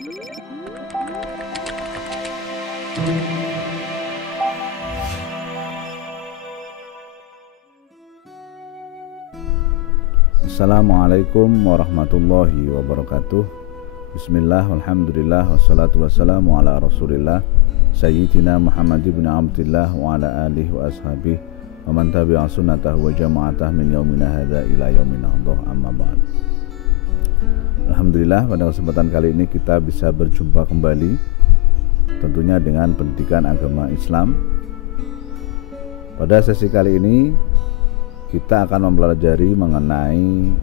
Assalamualaikum warahmatullahi wabarakatuh. Bismillah, alhamdulillah, wassalatu wassalamu ala rasulillah Sayyidina Muhammad ibn Abdillah wa ala alihi wa ashabih wa man tabi'a sunnatahu wa jama'atah min yaumina hadha ila yaumina hadha, amma ba'd. Alhamdulillah, pada kesempatan kali ini kita bisa berjumpa kembali tentunya dengan pendidikan agama Islam. Pada sesi kali ini kita akan mempelajari mengenai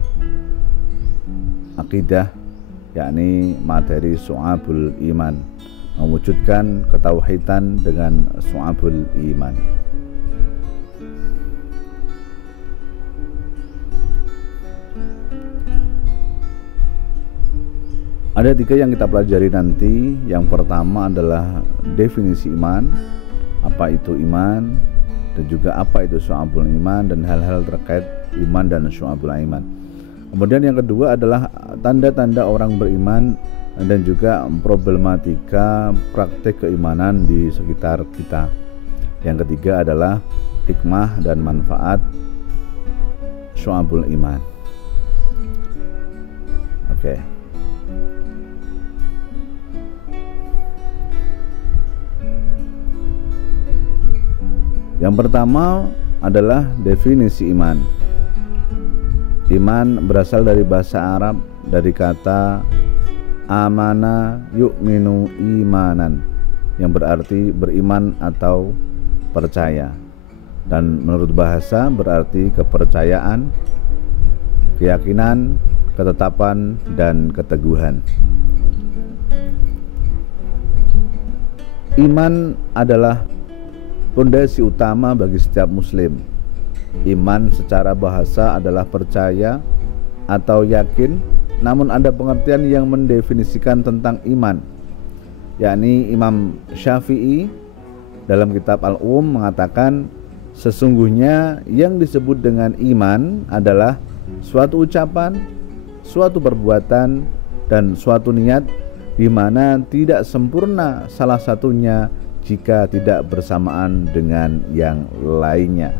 akidah, yakni materi Syu'abul Iman, mewujudkan ketauhidan dengan Syu'abul Iman. Ada 3 yang kita pelajari nanti. Yang pertama adalah definisi iman, apa itu iman, dan juga apa itu Syu'abul Iman, dan hal-hal terkait iman dan Syu'abul Iman. Kemudian yang kedua adalah tanda-tanda orang beriman dan juga problematika praktek keimanan di sekitar kita. Yang ketiga adalah hikmah dan manfaat Syu'abul Iman. Oke. Yang pertama adalah definisi iman. Iman berasal dari bahasa Arab, dari kata amana yu'minu imanan, yang berarti beriman atau percaya. Dan menurut bahasa berarti kepercayaan, keyakinan, ketetapan, dan keteguhan. Iman adalah fondasi utama bagi setiap muslim. Iman secara bahasa adalah percaya atau yakin, namun ada pengertian yang mendefinisikan tentang iman, yakni Imam Syafi'i dalam kitab Al-Um mengatakan, sesungguhnya yang disebut dengan iman adalah suatu ucapan, suatu perbuatan, dan suatu niat di mana tidak sempurna salah satunya jika tidak bersamaan dengan yang lainnya.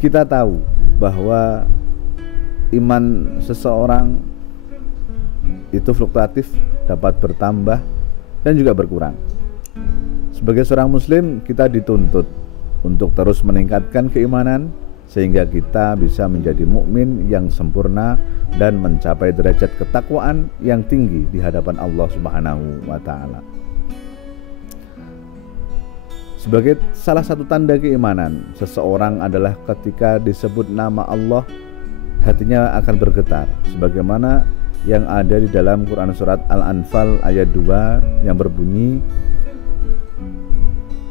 Kita tahu bahwa iman seseorang itu fluktuatif, dapat bertambah dan juga berkurang. Sebagai seorang muslim, kita dituntut untuk terus meningkatkan keimanan sehingga kita bisa menjadi mukmin yang sempurna dan mencapai derajat ketakwaan yang tinggi di hadapan Allah Subhanahu wa taala. Sebagai salah satu tanda keimanan seseorang adalah ketika disebut nama Allah, hatinya akan bergetar, sebagaimana yang ada di dalam Quran surat Al-Anfal ayat 2 yang berbunyi,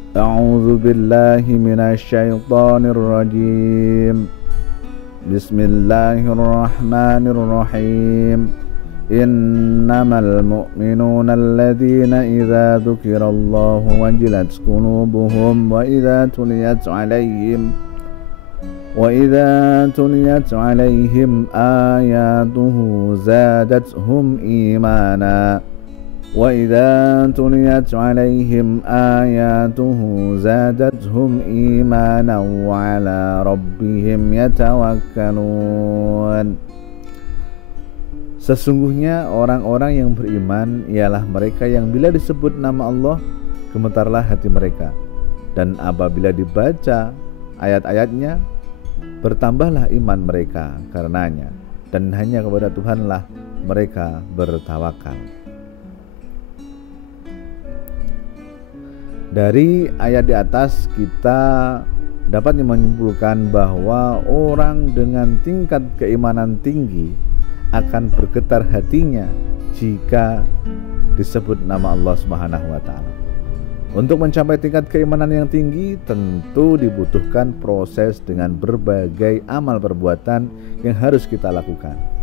A'udzu billahi minasyaitonir rajim. Bismillahirrahmanirrahim. Innamal mu'minuna alladzina idza dzukirallahu wajilat qulubuhum wa idza tuliyat 'alaihim ayatuhu zadatuhum imana. وَإِذَا تُلِيَتْ عَلَيْهِمْ آيَاتُهُ زَادَتْهُمْ إِيمَانًا وَعَلَى رَبِّهِمْ يَتَوَكَّلُونَ. Sesungguhnya orang-orang yang beriman ialah mereka yang bila disebut nama Allah, gemetarlah hati mereka, dan apabila dibaca ayat-ayatnya, bertambahlah iman mereka karenanya, dan hanya kepada Tuhanlah mereka bertawakal. Dari ayat di atas kita dapat menyimpulkan bahwa orang dengan tingkat keimanan tinggi akan bergetar hatinya jika disebut nama Allah Subhanahu wa taala. Untuk mencapai tingkat keimanan yang tinggi tentu dibutuhkan proses dengan berbagai amal perbuatan yang harus kita lakukan.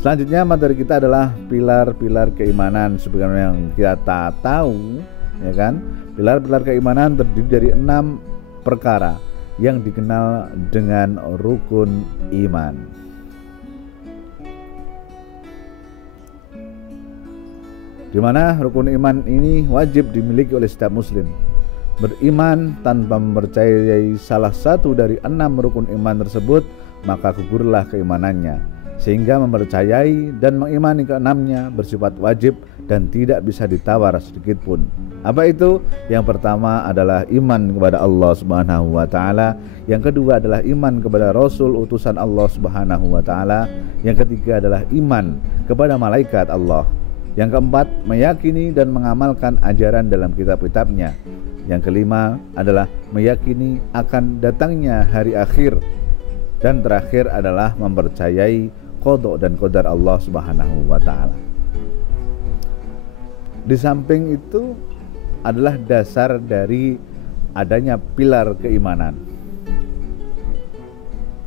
Selanjutnya materi kita adalah pilar-pilar keimanan. Sebagaimana yang kita tahu, ya kan, pilar-pilar keimanan terdiri dari 6 perkara yang dikenal dengan rukun iman. di mana rukun iman ini wajib dimiliki oleh setiap muslim. Beriman tanpa mempercayai salah satu dari 6 rukun iman tersebut, maka gugurlah keimanannya, sehingga mempercayai dan mengimani keenamnya bersifat wajib dan tidak bisa ditawar sedikit pun. Apa itu? Yang pertama adalah iman kepada Allah Subhanahu wa taala, yang kedua adalah iman kepada Rasul utusan Allah Subhanahu wa taala, yang ketiga adalah iman kepada malaikat Allah, yang keempat meyakini dan mengamalkan ajaran dalam kitab-kitabnya, yang kelima adalah meyakini akan datangnya hari akhir, dan terakhir adalah mempercayai qada dan qadar Allah Subhanahu wa taala. Di samping itu adalah dasar dari adanya pilar keimanan.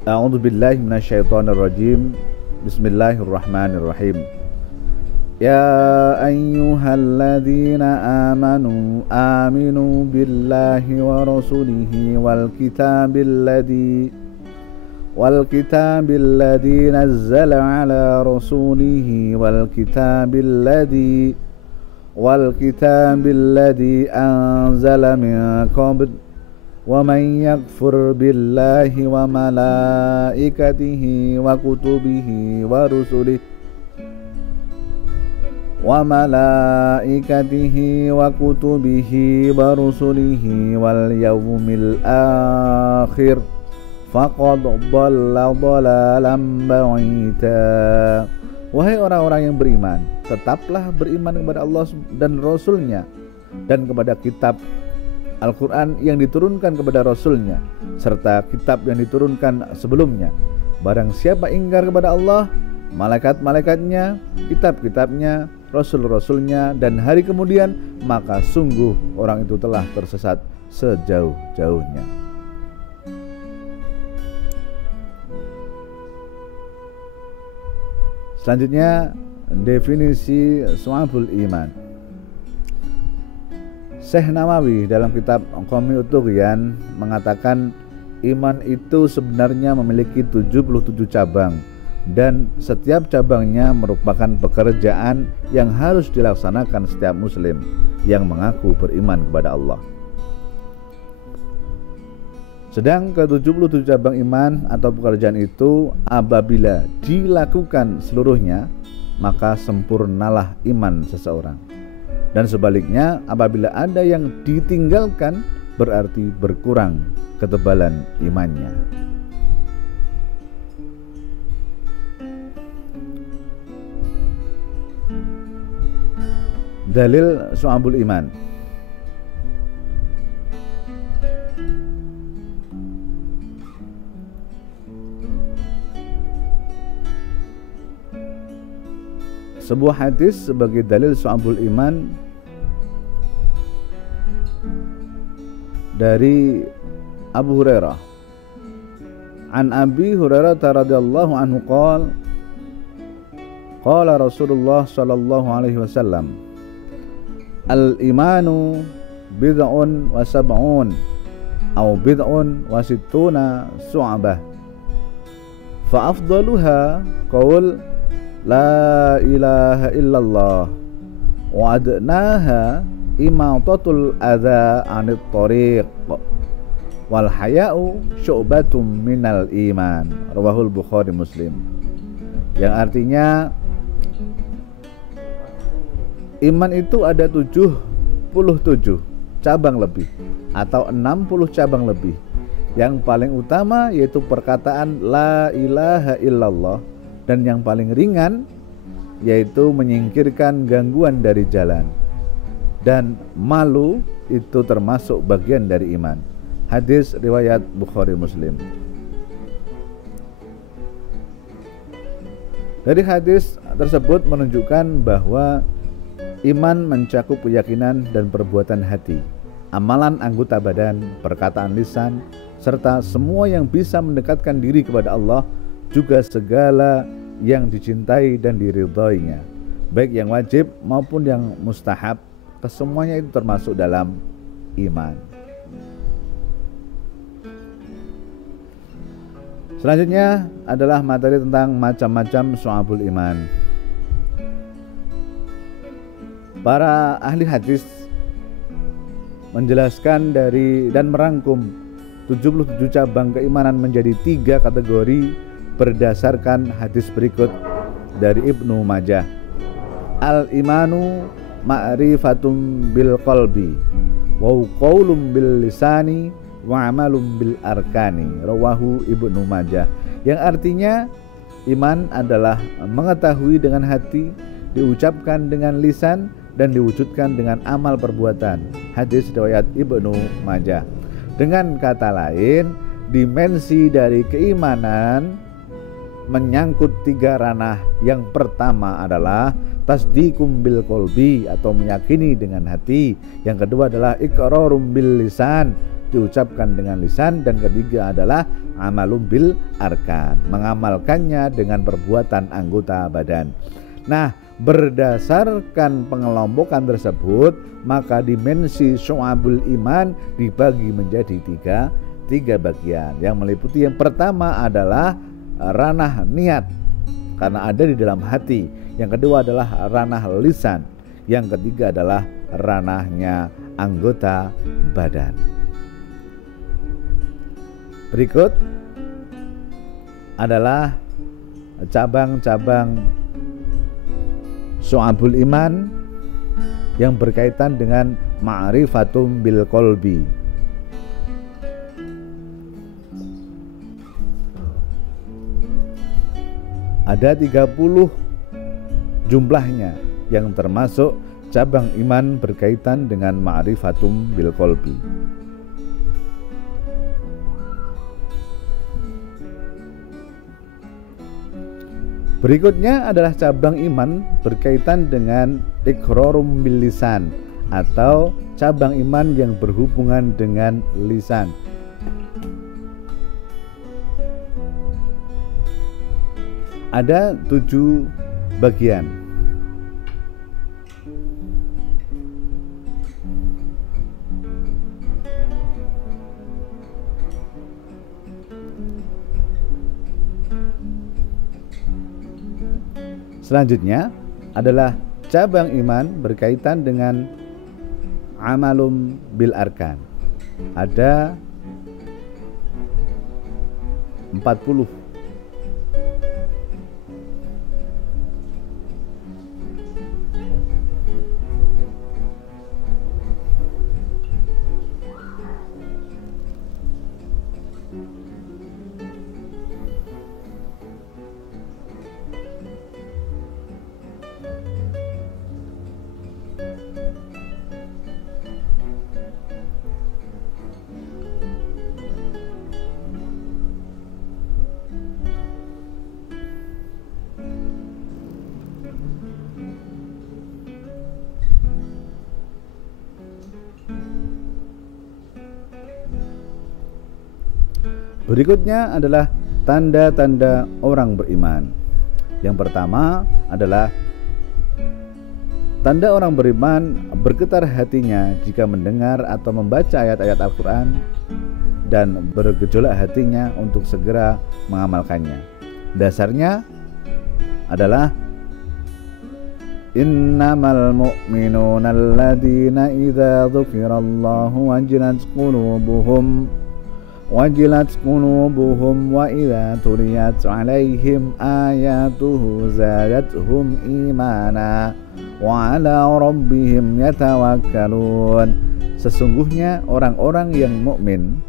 A'udzubillahi minasyaitonirrajim. Bismillahirrahmanirrahim. Ya ayyuhalladzina amanu aminu billahi wa rasulihi wal kitabil ladzi nazzala ala rasulihi wal kitabil ladzi anzala min qabl wa man yakfur billahi wa malaikatihi wa kutubihi wa rusulihi wal yawmil akhir faqad dhalla dhalalan ba'ida. Wahai orang-orang yang beriman, tetaplah beriman kepada Allah dan Rasul-Nya, dan kepada kitab Al-Quran yang diturunkan kepada Rasul-Nya, serta kitab yang diturunkan sebelumnya. Barang siapa ingkar kepada Allah, malaikat-malaikatnya, kitab-kitabnya, Rasul-Rasulnya, dan hari kemudian, maka sungguh orang itu telah tersesat sejauh-jauhnya. Selanjutnya, definisi Syu'abul Iman. Syekh Nawawi dalam kitab Qamiyut Tughyan mengatakan iman itu sebenarnya memiliki 77 cabang, dan setiap cabangnya merupakan pekerjaan yang harus dilaksanakan setiap muslim yang mengaku beriman kepada Allah. Sedang ke-77 cabang iman atau pekerjaan itu apabila dilakukan seluruhnya, maka sempurnalah iman seseorang. Dan sebaliknya, apabila ada yang ditinggalkan, berarti berkurang ketebalan imannya. Dalil Syu'abul Iman. Sebuah hadis sebagai dalil Syu'abul Iman dari Abu Hurairah. An Abi Hurairah radhiyallahu anhu qala Rasulullah sallallahu alaihi wasallam, al-imanu bid'un wa sab'un aw bid'un wa sittuna syu'bah, fa afdaluha qaul la ilaha illallah wa adnaha imatatul adza 'anit thariq wal haya'u syu'batum minal iman. Rawahul Bukhari Muslim. Yang artinya iman itu ada 77 cabang lebih atau 60 cabang lebih. Yang paling utama yaitu perkataan la ilaha illallah, dan yang paling ringan yaitu menyingkirkan gangguan dari jalan, dan malu itu termasuk bagian dari iman. Hadis riwayat Bukhari Muslim. Dari hadis tersebut menunjukkan bahwa iman mencakup keyakinan dan perbuatan hati, amalan anggota badan, perkataan lisan, serta semua yang bisa mendekatkan diri kepada Allah, juga segala yang dicintai dan diridhoinya, baik yang wajib maupun yang mustahab. Kesemuanya itu termasuk dalam iman. Selanjutnya adalah materi tentang macam-macam syu'abul iman. Para ahli hadis menjelaskan dari dan merangkum 77 cabang keimanan menjadi 3 kategori berdasarkan hadis berikut dari Ibnu Majah. Al-imanu ma'rifatum bil qalbi wa qaulum bil lisani wa amalum bil arkani, rawahu Ibnu Majah. Yang artinya iman adalah mengetahui dengan hati, diucapkan dengan lisan, dan diwujudkan dengan amal perbuatan. Hadis riwayat Ibnu Majah. Dengan kata lain, dimensi dari keimanan menyangkut 3 ranah. Yang pertama adalah tasdiqum bil qalbi atau meyakini dengan hati. Yang kedua adalah iqrarum bil lisan, diucapkan dengan lisan, dan ketiga adalah amalum bil arkan, mengamalkannya dengan perbuatan anggota badan. Nah, berdasarkan pengelompokan tersebut, maka dimensi syu'abul iman dibagi menjadi tiga bagian yang meliputi yang pertama adalah ranah niat karena ada di dalam hati, yang kedua adalah ranah lisan, yang ketiga adalah ranahnya anggota badan. Berikut adalah cabang-cabang syu'abul iman yang berkaitan dengan ma'rifatum bil qalbi. Ada 30 jumlahnya yang termasuk cabang iman berkaitan dengan ma'rifatum bil qalbi. Berikutnya adalah cabang iman berkaitan dengan iqrarum bil lisan atau cabang iman yang berhubungan dengan lisan. Ada 7 bagian. Selanjutnya adalah cabang iman berkaitan dengan amalum bil arkan. Ada 40. Berikutnya adalah tanda-tanda orang beriman. Yang pertama adalah tanda orang beriman bergetar hatinya jika mendengar atau membaca ayat-ayat Al-Quran dan bergejolak hatinya untuk segera mengamalkannya. Dasarnya adalah innamal mu'minuna alladzina idza dzukirallahu wajilat qulubuhum wa idza tuliyat 'alaihim ayatuhu zadatuhum imana wa 'ala rabbihim yatawakkalun. Sesungguhnya orang-orang yang mukmin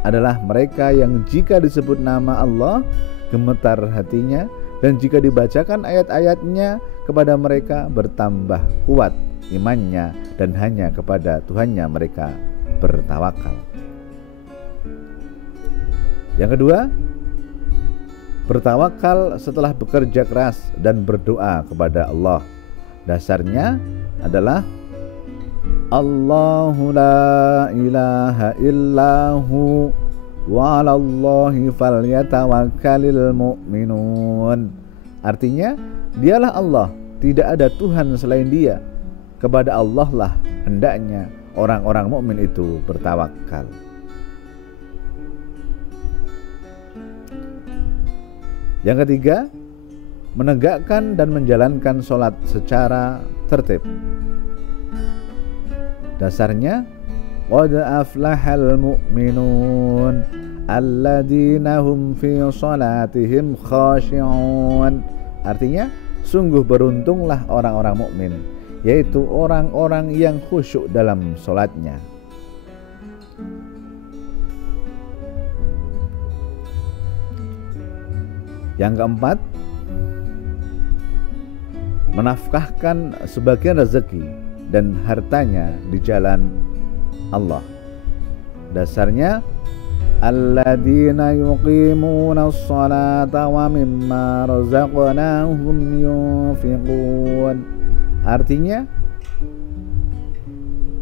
adalah mereka yang jika disebut nama Allah gemetar hatinya, dan jika dibacakan ayat-ayatnya kepada mereka bertambah kuat imannya, dan hanya kepada Tuhannya mereka bertawakal. Yang kedua, bertawakal setelah bekerja keras dan berdoa kepada Allah. Dasarnya adalah Allahu la ilaha illahu wa 'alallahi falyatawakkalul mu'minun. Artinya, dialah Allah, tidak ada Tuhan selain Dia. Kepada Allah lah hendaknya orang-orang mukmin itu bertawakal. Yang ketiga, menegakkan dan menjalankan sholat secara tertib. Dasarnya qad aflahal mu'minun alladzina hum fi salatihim khashi'un. Artinya sungguh beruntunglah orang-orang mukmin, yaitu orang-orang yang khusyuk dalam salatnya. Yang keempat, menafkahkan sebagian rezeki dan hartanya di jalan Allah. Dasarnya alladzina yuqimuna as-salata wa mimma razaqnahum yunfiqun. Artinya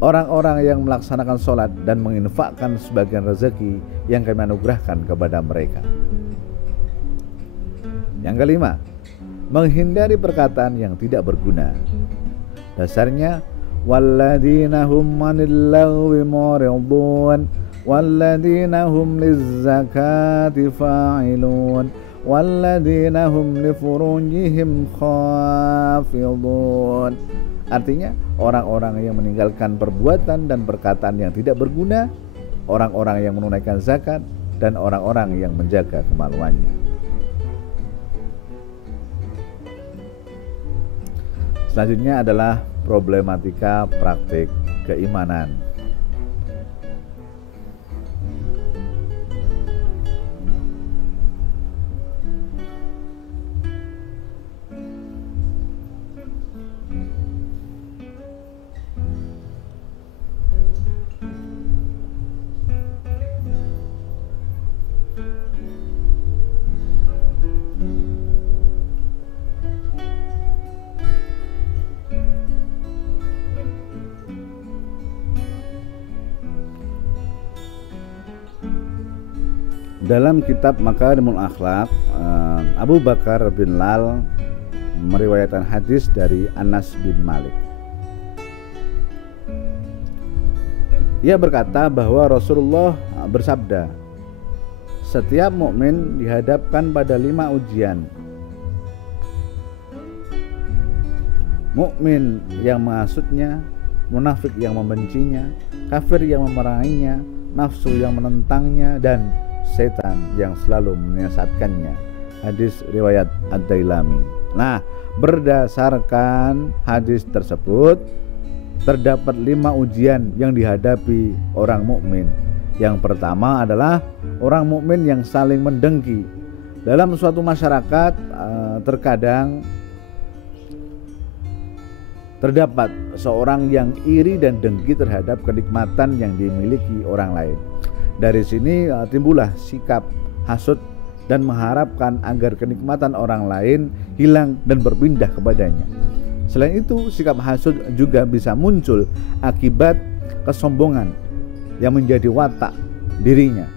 orang-orang yang melaksanakan sholat dan menginfakkan sebagian rezeki yang kami anugerahkan kepada mereka. Yang kelima, menghindari perkataan yang tidak berguna. Dasarnya walladzina hum 'anil lagwi mu'ridun walladzina hum lizzakati fa'ilun walladzina hum li furujihim khafidun. Artinya orang-orang yang meninggalkan perbuatan dan perkataan yang tidak berguna, orang-orang yang menunaikan zakat, dan orang-orang yang menjaga kemaluannya. Selanjutnya adalah problematika praktik keimanan. Dalam kitab Makarimul Akhlak, Abu Bakar bin Lal meriwayatkan hadis dari Anas bin Malik. Ia berkata bahwa Rasulullah bersabda, setiap mukmin dihadapkan pada 5 ujian. Mukmin yang menghasutnya, munafik yang membencinya, kafir yang memeranginya, nafsu yang menentangnya, dan setan yang selalu menyesatkannya. Hadis riwayat Ad-Dailami. Nah, berdasarkan hadis tersebut terdapat 5 ujian yang dihadapi orang mukmin. Yang pertama adalah orang mukmin yang saling mendengki. Dalam suatu masyarakat terkadang terdapat seorang yang iri dan dengki terhadap kenikmatan yang dimiliki orang lain. Dari sini timbullah sikap hasud dan mengharapkan agar kenikmatan orang lain hilang dan berpindah kepadanya. Selain itu, sikap hasud juga bisa muncul akibat kesombongan yang menjadi watak dirinya,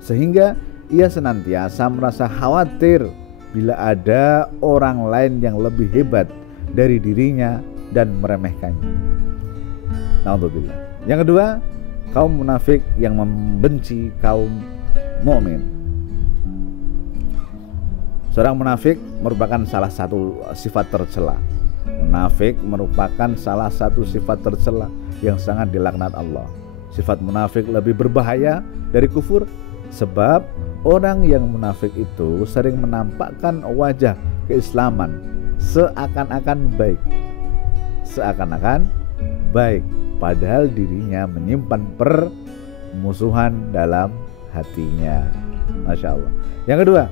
sehingga ia senantiasa merasa khawatir bila ada orang lain yang lebih hebat dari dirinya dan meremehkannya. Na'udzubillah. Yang kedua, kaum munafik yang membenci kaum mukmin. Seorang munafik merupakan salah satu sifat tercela. Munafik merupakan salah satu sifat tercela yang sangat dilaknat Allah. Sifat munafik lebih berbahaya dari kufur, sebab orang yang munafik itu sering menampakkan wajah keislaman seakan-akan baik, padahal dirinya menyimpan permusuhan dalam hatinya. Masya Allah. Yang kedua,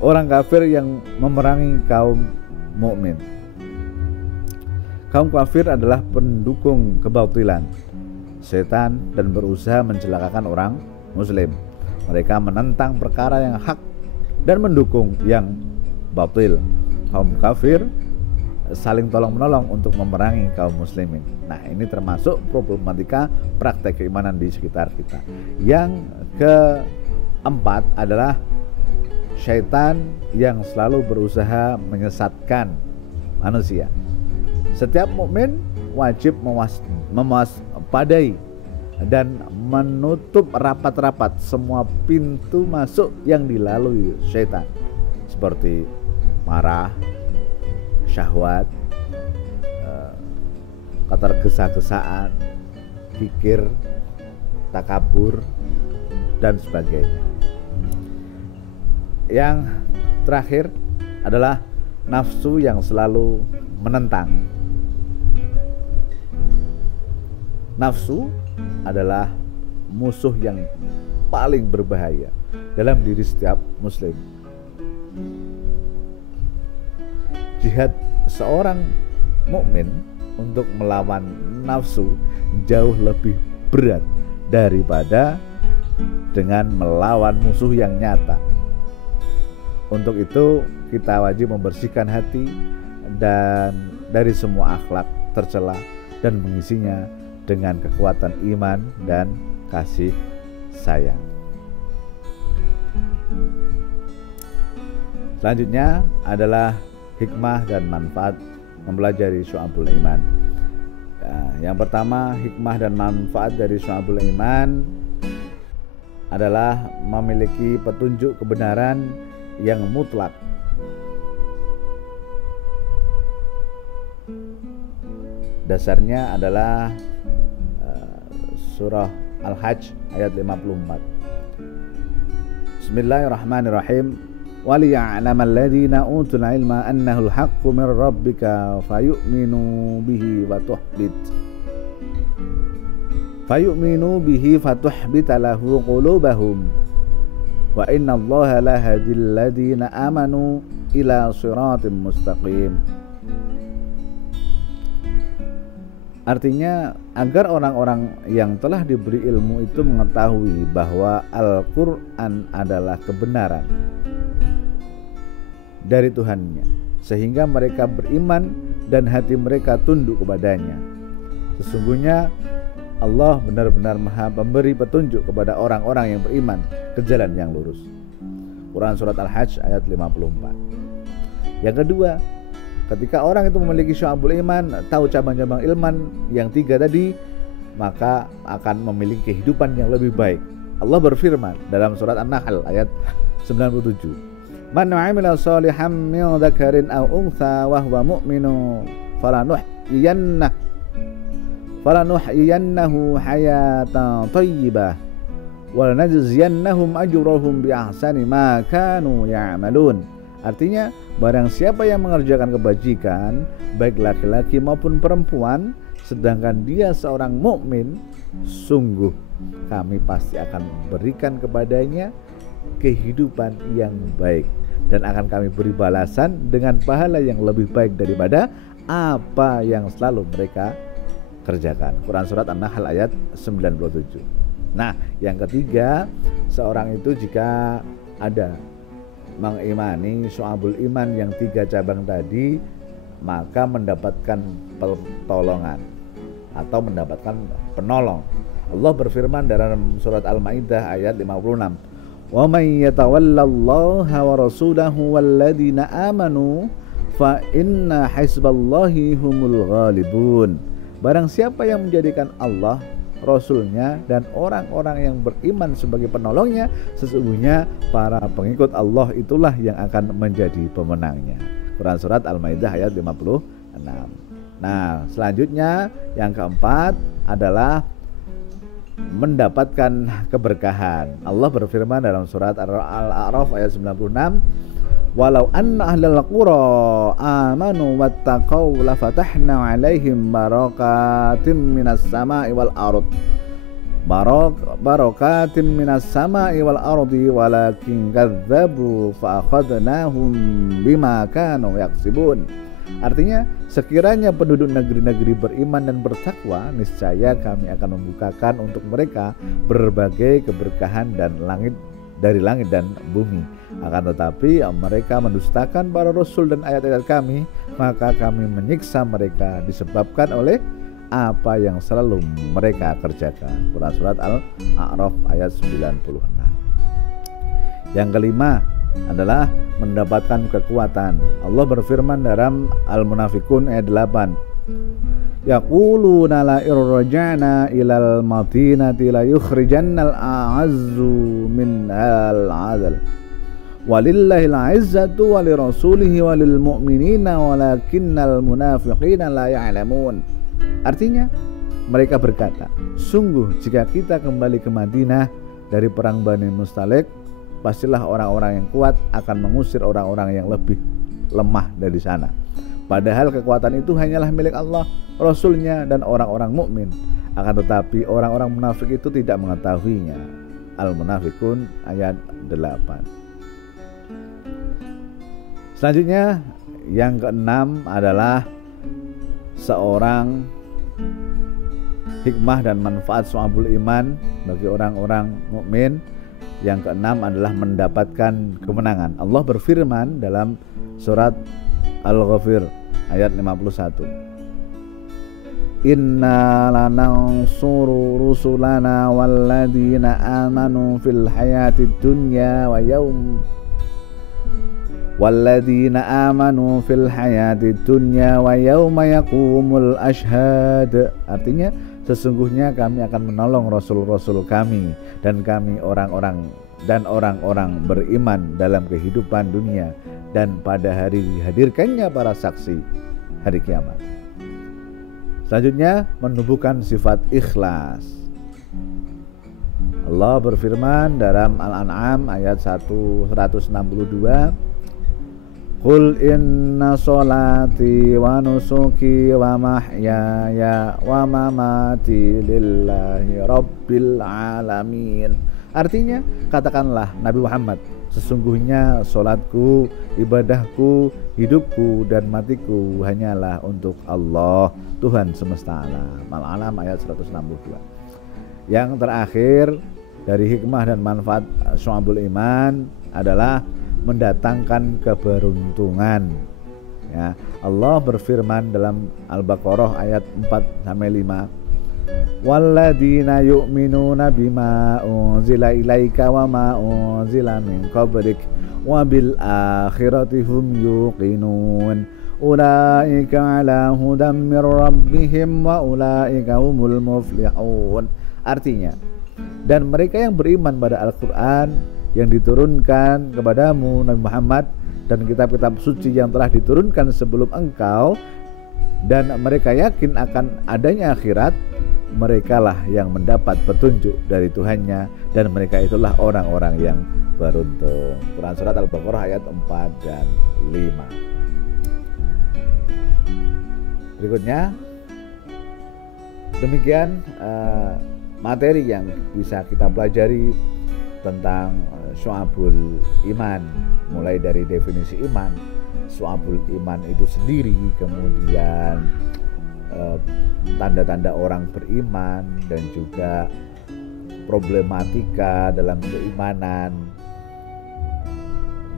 orang kafir yang memerangi kaum mukmin. Kaum kafir adalah pendukung kebautilan, setan, dan berusaha mencelakakan orang muslim. Mereka menentang perkara yang hak dan mendukung yang batil. Kaum kafir saling tolong-menolong untuk memerangi kaum muslimin. Nah, ini termasuk problematika praktek keimanan di sekitar kita. Yang keempat adalah syaitan yang selalu berusaha menyesatkan manusia. Setiap mukmin wajib mewaspadai dan menutup rapat-rapat semua pintu masuk yang dilalui syaitan, seperti marah, syahwat, ketergesa-gesaan, kikir, takabur, dan sebagainya. Yang terakhir adalah nafsu yang selalu menentang. Nafsu adalah musuh yang paling berbahaya dalam diri setiap muslim. Jihad seorang mukmin untuk melawan nafsu jauh lebih berat daripada dengan melawan musuh yang nyata. Untuk itu kita wajib membersihkan hati dan dari semua akhlak tercela dan mengisinya dengan kekuatan iman dan kasih sayang. Selanjutnya adalah hikmah dan manfaat mempelajari Syu'abul Iman. Yang pertama, hikmah dan manfaat dari Syu'abul Iman adalah memiliki petunjuk kebenaran yang mutlak. Dasarnya adalah surah Al-Hajj ayat 54. Bismillahirrahmanirrahim. وَلِيَعْلَمَ الَّذِينَ أُوتُوا الْعِلْمَ أَنَّهُ الْحَقُّ مِنْ رَبِّكَ فَيُؤْمِنُوا بِهِ فَتُحْبِتَ لَهُ قُلُوبَهُمْ وَإِنَّ اللَّهَ لَهَدِي الَّذِينَ آمَنُوا إِلَى صِرَاطٍ مُسْتَقِيمٍ. Artinya agar orang-orang yang telah diberi ilmu itu mengetahui bahwa Al-Quran adalah kebenaran dari Tuhannya, sehingga mereka beriman dan hati mereka tunduk kepadanya. Sesungguhnya Allah benar-benar Maha Pemberi petunjuk kepada orang-orang yang beriman ke jalan yang lurus. Quran Surat Al-Hajj ayat 54. Yang kedua, ketika orang itu memiliki Syu'abul Iman, tahu cabang-cabang ilman yang 3 tadi, maka akan memiliki kehidupan yang lebih baik. Allah berfirman dalam Surat An-Nahl ayat 97. Man 'amila shalihan min dzakarin aw untha wa huwa mu'minun falanuhyiyannahu hayatan thayyibah wa lanajziyannahum ajrahum bi ahsani ma kanu ya'malun. Artinya, barang siapa yang mengerjakan kebajikan, baik laki-laki maupun perempuan, sedangkan dia seorang mukmin, sungguh kami pasti akan berikan kepadanya kehidupan yang baik dan akan kami beri balasan dengan pahala yang lebih baik daripada apa yang selalu mereka kerjakan. Quran Surat An-Nahl ayat 97. Nah, yang ketiga, seorang itu jika ada mengimani Syu'abul Iman yang 3 cabang tadi, maka mendapatkan pertolongan atau mendapatkan penolong. Allah berfirman dalam Surat Al-Maidah ayat 56. Wa may yatawallallaha wa rasulahu walladzina amanu fa inna hizballahi humul ghalibun. Barang siapa yang menjadikan Allah, Rasulnya, dan orang-orang yang beriman sebagai penolongnya, sesungguhnya para pengikut Allah itulah yang akan menjadi pemenangnya. Quran Surat Al-Maidah ayat 56. Nah, selanjutnya yang keempat adalah mendapatkan keberkahan. Allah berfirman dalam Surat Al-A'raf ayat 96. Walau anna ahlal qura amanu wattaqau lafatahna alaihim barakatim minas sama'i wal ard. Barakatim minas sama'i wal ardi walakin kadzabu fa akhadnahum bima kanu yaksibun. Artinya, sekiranya penduduk negeri-negeri beriman dan bertakwa, niscaya kami akan membukakan untuk mereka berbagai keberkahan dan dari langit dan bumi. Akan tetapi mereka mendustakan para rasul dan ayat-ayat kami, maka kami menyiksa mereka disebabkan oleh apa yang selalu mereka kerjakan. Quran Surat Al-A'raf ayat 96. Yang kelima adalah mendapatkan kekuatan. Allah berfirman dalam Al-Munafiqun ayat 8. Yaquluna la irja'na ilal madinati la yukhrijannal a'azzu min al-'adl walillahil 'izzatu walirasulihi walil mu'minina walakinnal munafiqina la ya'lamun. Artinya mereka berkata, sungguh jika kita kembali ke Madinah dari perang Bani Mustalik, pastilah orang-orang yang kuat akan mengusir orang-orang yang lebih lemah dari sana. Padahal kekuatan itu hanyalah milik Allah, Rasulnya, dan orang-orang mukmin. Akan tetapi orang-orang munafik itu tidak mengetahuinya. Al-Munafikun ayat 8. Selanjutnya yang keenam adalah seorang hikmah dan manfaat Syu'abul Iman bagi orang-orang mukmin. Yang keenam adalah mendapatkan kemenangan. Allah berfirman dalam surat Al-Ghafir ayat 51. Inna lanansuru rusulana walladzina amanu fil hayatid dunya wa yaum walladzina amanu fil hayatid dunya wa yauma yaqumul ashhad. Artinya sesungguhnya kami akan menolong rasul-rasul kami dan kami orang-orang beriman dalam kehidupan dunia dan pada hari dihadirkannya para saksi hari kiamat. Selanjutnya menumbuhkan sifat ikhlas. Allah berfirman dalam Al-An'am ayat 162, Qul inna sholati wa nusuki wa mahyaya wa mamati lillahi rabbil alamin. Artinya, katakanlah Nabi Muhammad, sesungguhnya sholatku, ibadahku, hidupku, dan matiku hanyalah untuk Allah, Tuhan semesta alam. Al-An'am ayat 162. Yang terakhir dari hikmah dan manfaat Syu'abul Iman adalah mendatangkan keberuntungan. Ya, Allah berfirman dalam Al-Baqarah ayat 4-5, walladzina yu'minuna bima unzila ilaika wa ma unzila min qablik wa bil akhirati hum yuqinun ulaika ala hudam mir rabbihim wa ulaika humul muflihun. Artinya, dan mereka yang beriman pada Al-Quran yang diturunkan kepadamu Nabi Muhammad dan kitab-kitab suci yang telah diturunkan sebelum engkau, dan mereka yakin akan adanya akhirat, merekalah yang mendapat petunjuk dari Tuhannya dan mereka itulah orang-orang yang beruntung. Quran surat Al-Baqarah ayat 4 dan 5. Berikutnya, demikian materi yang bisa kita pelajari tentang Syu'abul Iman, mulai dari definisi iman, Syu'abul Iman itu sendiri, kemudian tanda-tanda orang beriman, dan juga problematika dalam keimanan.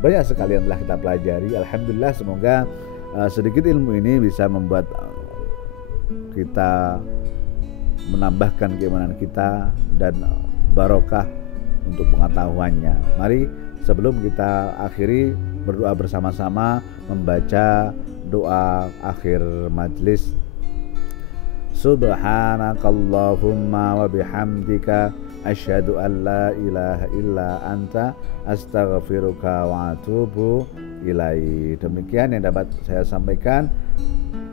Banyak sekali yang telah kita pelajari. Alhamdulillah, semoga sedikit ilmu ini bisa membuat kita menambahkan keimanan kita dan barokah untuk pengetahuannya. Mari sebelum kita akhiri berdoa bersama-sama, membaca doa akhir majelis. Subhanakallahumma wa bihamdika asyhadu an la ilaha illa anta astaghfiruka wa atubu ilaik. Demikian yang dapat saya sampaikan.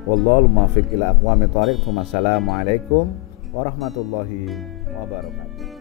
Wallahul muwaffiq ila aqwamit thoriq. Wassalamualaikum warahmatullahi wabarakatuh.